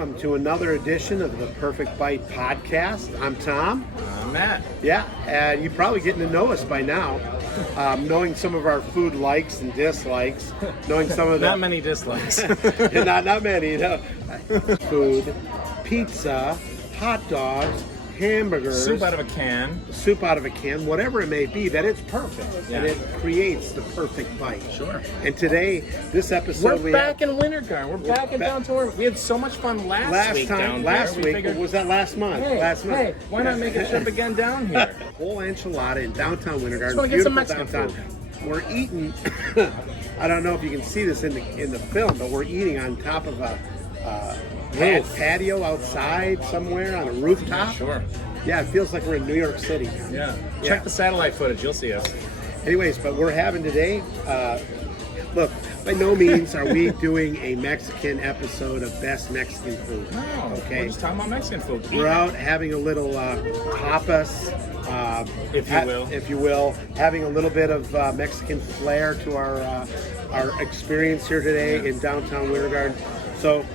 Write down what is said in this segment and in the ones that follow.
welcome to another edition of the Perfect Bite podcast. I'm Tom. I'm Matt. Yeah, and you're probably getting to know us by now, knowing some of our food likes and dislikes, knowing some of the... Not many dislikes. not many, no. Food, pizza, hot dogs, hamburgers, Soup out of a can. Whatever it may be, that it's perfect. Yeah. And it creates the perfect bite. Sure. And today, this episode, We're back in Winter Garden. We're back in downtown. We had so much fun last week down last there. week, was that last month? Hey, why not make a trip again down here? Whole Enchilada in downtown Winter Garden. Just want to get some Beautiful Mexican downtown. food. We're eating, I don't know if you can see this in the film, but we're eating on top of a patio outside somewhere on a rooftop. Sure. Yeah, it feels like we're in New York City. Yeah. Check the satellite footage. You'll see us. Anyways, but we're having today, look, by no means are we doing a Mexican episode of Best Mexican Food. No. Okay. We're just talking about Mexican food. We're out having a little tapas, if you will, having a little bit of Mexican flair to our experience here today in downtown Winter Garden. So,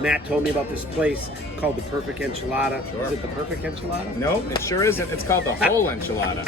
Matt told me about this place called the Perfect Enchilada. Sure. Is it the Perfect Enchilada? No, it sure isn't. It's called the Whole Enchilada.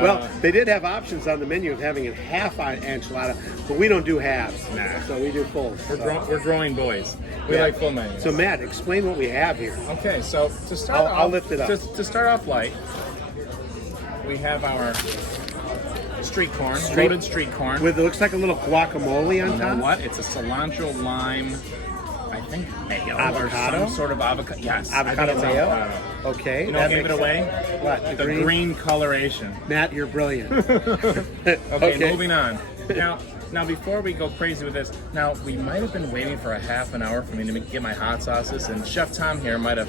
Well, they did have options on the menu of having a half enchilada, but we don't do halves. Nah. So we do fulls. We're growing boys. We like full menus. So Matt, explain what we have here. Okay, so to start off, I'll lift it up. To start off light, we have our street corn, loaded street corn. With it looks like a little guacamole on You top. know what? It's a cilantro lime, I think mayo Avocado? or some sort of avocado. Yes, Avocado I think it's mayo? avocado. Okay. You know what gave it away? What? The green coloration. Matt, you're brilliant. Okay, moving on. Now, before we go crazy with this, now we might have been waiting for a half an hour for me to get my hot sauces, and Chef Tom here might have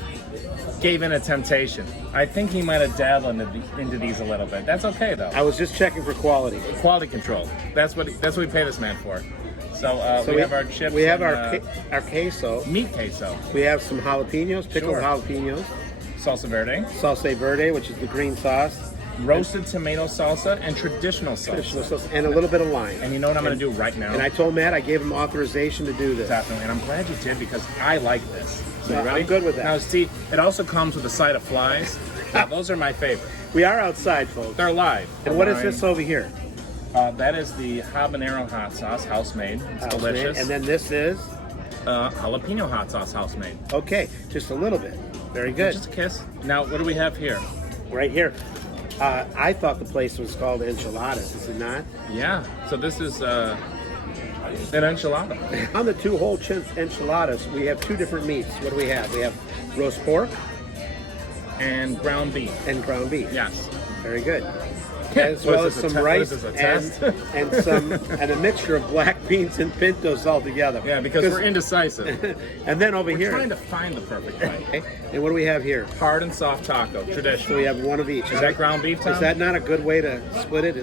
gave in a temptation. I think he might have dabbled into these a little bit. That's okay though. I was just checking for quality. Quality control. That's what we pay this man for. So, we have our chips. We have and, our queso. meat queso, We have some jalapenos, pickled Sure. jalapenos, salsa verde, salsa verde, which is the green sauce, roasted tomato salsa, and traditional traditional salsa. sauce, and a little bit of lime. And you know what I'm going to do right now? And I told Matt I gave him authorization to do this. Definitely, and I'm glad you did because I like this. So you I'm ready? good with that. Now, Steve, it also comes with a side of flies. Now, those are my favorite. We are outside, folks. They're live. And what is this over here? That is the habanero hot sauce, house made. It's delicious. And then this is? Jalapeno hot sauce, house made. Okay, just a little bit. Very good. Just a kiss. Now, what do we have here? Right here. I thought the place was called Enchiladas. Is it not? Yeah. So this is an enchilada. On the two whole enchiladas, we have two different meats. What do we have? We have roast pork And ground beef. and ground beef. Yes. Very good. Yeah. As well as some rice What is this, a test? and a mixture of black beans and pintos all together. Yeah, because we're indecisive. And then over We're here, trying to find the perfect bite. okay, and what do we have here? Hard and soft taco, So traditional. we have one of each. Is that ground beef, Tom? Is that not a good way to split it?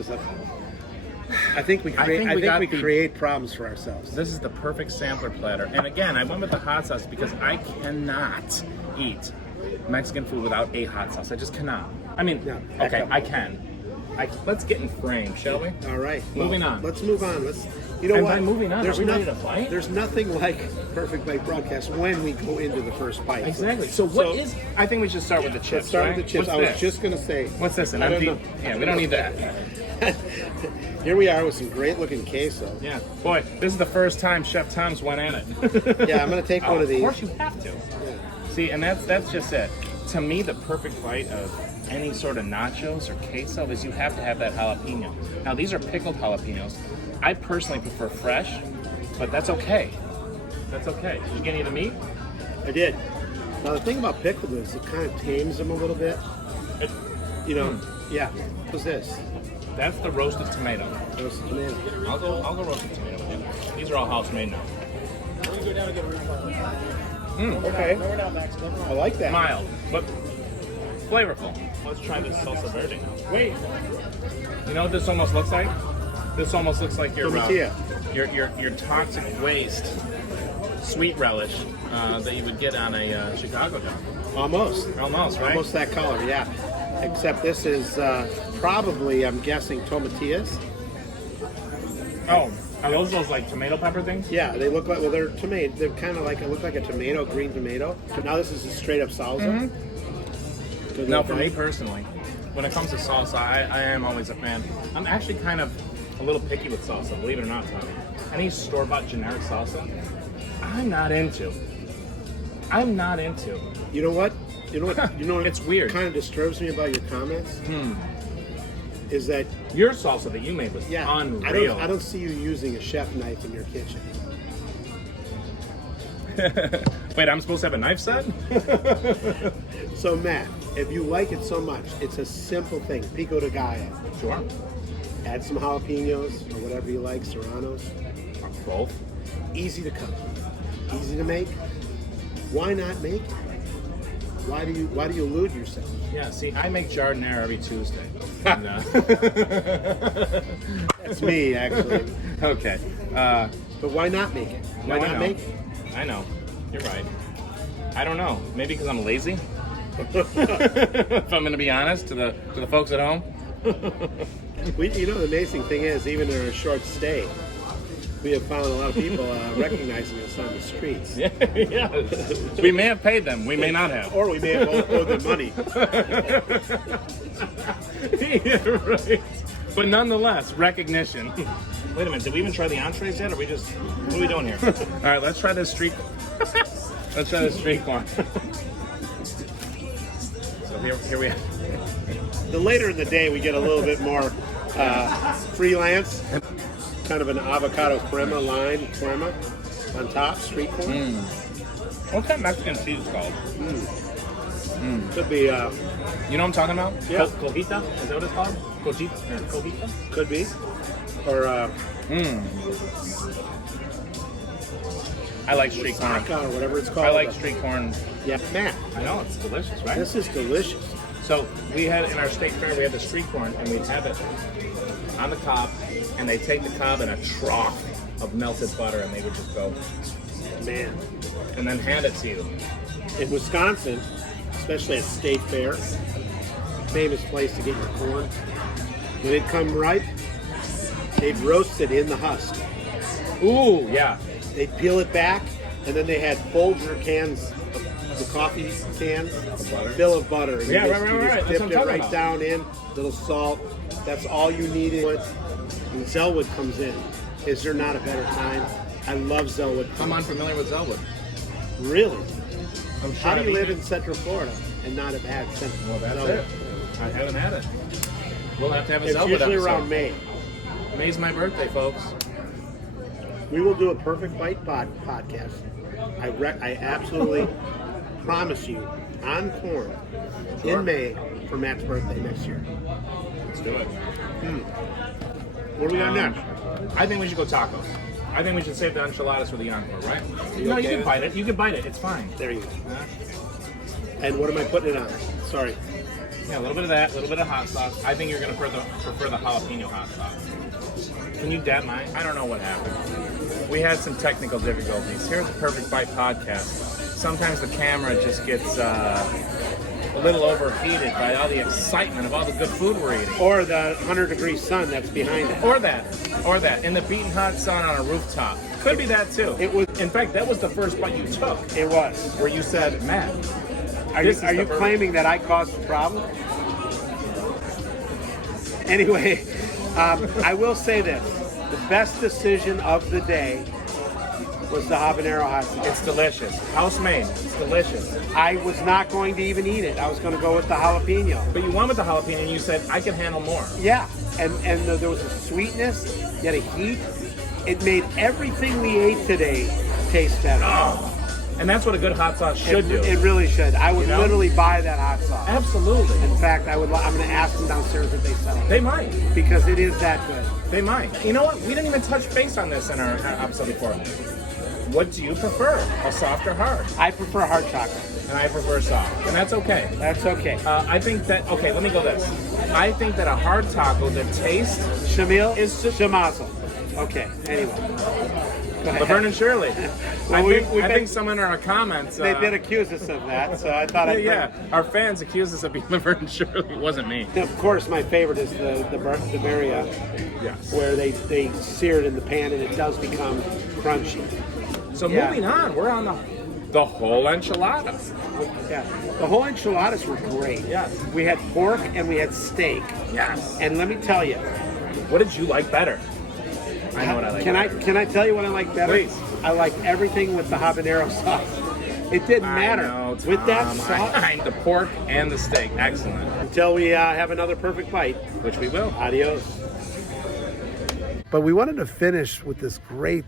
I think we create problems for ourselves. This is the perfect sampler platter. And again, I went with the hot sauce because I cannot eat Mexican food without a hot sauce. I just cannot. I mean, No, okay, I can. Let's get in frame, shall we? All right. Moving on. Let's move on. You know And what? by moving on, are we ready to fight? There's nothing like Perfect Bite broadcast when we go into the first bite. Exactly. So what is? I think we should start with the chips. Let's start right? with the chips. What's I was this? just going to say. What's this? An I don't empty? know. Yeah, we don't need that. Here we are with some great looking queso. Yeah. Boy, this is the first time Chef Tom's went at it. Yeah, I'm going to take one of these. Of course you have to. See, and that's just it. To me, the perfect bite of any sort of nachos or queso is you have to have that jalapeno. Now, these are pickled jalapenos. I personally prefer fresh, but that's okay. That's okay. Did you get any of the meat? I did. Now the thing about pickled is it kind of tames them a little bit. You know, yeah. What's this? That's the roasted tomato. Roasted tomato. I'll go roasted tomato with you. These are all house made now. Okay. I like that. Mild, but flavorful. Let's try this salsa verde now. Wait. You know what this almost looks like? This almost looks like your toxic waste sweet relish that you would get on a Chicago dog. Almost, right? Almost that color, yeah. Except this is probably, I'm guessing, tomatillas. Oh, Are those like tomato pepper things? Yeah, they look like, well, they're tomato. They're kind of like, it look like a tomato, green tomato. Now this is a straight up salsa. Now, for me personally, when it comes to salsa, I am always a fan. I'm actually kind of a little picky with salsa, believe it or not, Tommy. Any store-bought generic salsa, I'm not into. You know what? It's weird. Kind of disturbs me about your comments. Is that Your salsa that you made was unreal. I don't see you using a chef knife in your kitchen. Wait, I'm supposed to have a knife set? So Matt, if you like it so much, it's a simple thing. Pico de gallo. Sure. Add some jalapenos or whatever you like, serranos. Both. Easy to cook, easy to make. Why not make it? Why do you elude yourself? Yeah, see, I make jardinere every Tuesday. And, That's me, actually. okay. But why not make it? Why not make it? I know. You're right. I don't know. Maybe because I'm lazy? If I'm going to be honest to the folks at home. The amazing thing is, even in our short stay, we have found a lot of people recognizing us on the streets. Yeah. We may have paid them. We may not have. Or we may have owed them money. Yeah, right. But nonetheless, recognition. Wait a minute. Did we even try the entrees yet? Or what are we doing here? All right, let's try this street. Let's try this street corn. So here we are. The later in the day, we get a little bit more freelance. Kind of an avocado crema, lime crema on top, street corn. What's that Mexican cheese called? Could be. You know what I'm talking about? Yeah. Cojita? Is that what it's called? Cojita? Could be. Or I like street corn. or whatever it's called. I like street corn. Yeah, Matt. I know, it's delicious, right? This is delicious. So we had in our state fair, we had the street corn, and we'd have it on the cob, and they take the cob in a trough of melted butter, and they would just go, Man. and then hand it to you. In Wisconsin, especially at State Fair, famous place to get your corn, when it come ripe, they'd roast it in the husk. Ooh, yeah. They'd peel it back, and then they had Folger cans, the coffee cans, fill of butter. And Yeah, you right. just That's what dipped I'm it talking right about. down in, little salt. That's all you needed. And Zellwood comes in. Is there not a better time? I love Zellwood. I'm unfamiliar with Zellwood. Really? I'm sure How do I've you live eaten in Central Florida and not have had Central? Well, that's Zellwood? it. I haven't had it. We'll have to have a It's Zellwood usually episode. around May. May's my birthday, folks. We will do a Perfect Bite podcast. I absolutely promise you, on corn, Sure. in May for Matt's birthday next year. Let's do it. What do we got next? I think we should go tacos. I think we should save the enchiladas for the encore, right? You No, okay you can with bite it. You can bite it. It's fine. There you go. Huh? And what am I putting it on? Sorry. Yeah, a little bit of that, a little bit of hot sauce. I think you're going to prefer the jalapeno hot sauce. Can you dab mine? I don't know what happened. We had some technical difficulties. Here's the Perfect Bite podcast. Sometimes the camera just gets a little overheated by all the excitement of all the good food we're eating. Or the 100-degree sun that's behind it. Or that. In the beating hot sun on a rooftop. Could be that too. It was. In fact, that was the first bite you took, It was. where you said, Matt, Are this you is the claiming that I caused the problem? Anyway, I will say this. The best decision of the day was the habanero hot sauce. It's delicious. House made. It's delicious. I was not going to even eat it. I was going to go with the jalapeno. But you went with the jalapeno and you said, I can handle more. Yeah, and there was a sweetness, you had a heat. It made everything we ate today taste better. Oh. And that's what a good hot sauce should do. It really should. I would You know? literally buy that hot sauce. Absolutely. In fact, I'm going to ask them downstairs if they sell it. They might. Because it is that good. They might. You know what? We didn't even touch base on this in our episode before. What do you prefer? A soft or hard? I prefer hard chocolate. And I prefer soft. And that's okay. That's okay. I think that, okay, let me go this. I think that a hard taco, the taste Shamil is just... Shamazel. Okay, anyway. Laverne and Shirley. Well, I think someone in our comments. They did accuse us of that, so I thought I'd yeah, our fans accused us of being Laverne and Shirley. It wasn't me. Of course, my favorite is the Bavaria, Yes. where they sear it in the pan and it does become crunchy. So moving on, we're on the whole enchilada. Yeah, the whole enchiladas were great. Yes. We had pork and we had steak. Yes. And let me tell you, What did you like better? I know what I like. Can I tell you what I like better? Please. I like everything with the habanero sauce. It didn't matter. Know, with that Tom, sauce. the pork and the steak, excellent. Until we have another perfect bite. Which we will. Adios. But we wanted to finish with this great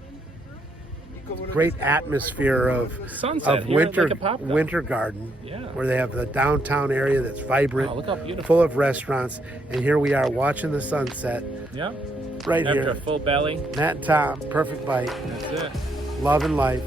atmosphere of Sunset of here at Lake Apopka. winter garden, Yeah. where they have the downtown area that's vibrant, Oh, look how beautiful. full of restaurants, and here we are watching the sunset Yeah. right After here. a full belly. Matt and Tom, perfect bite, That's it. love and life.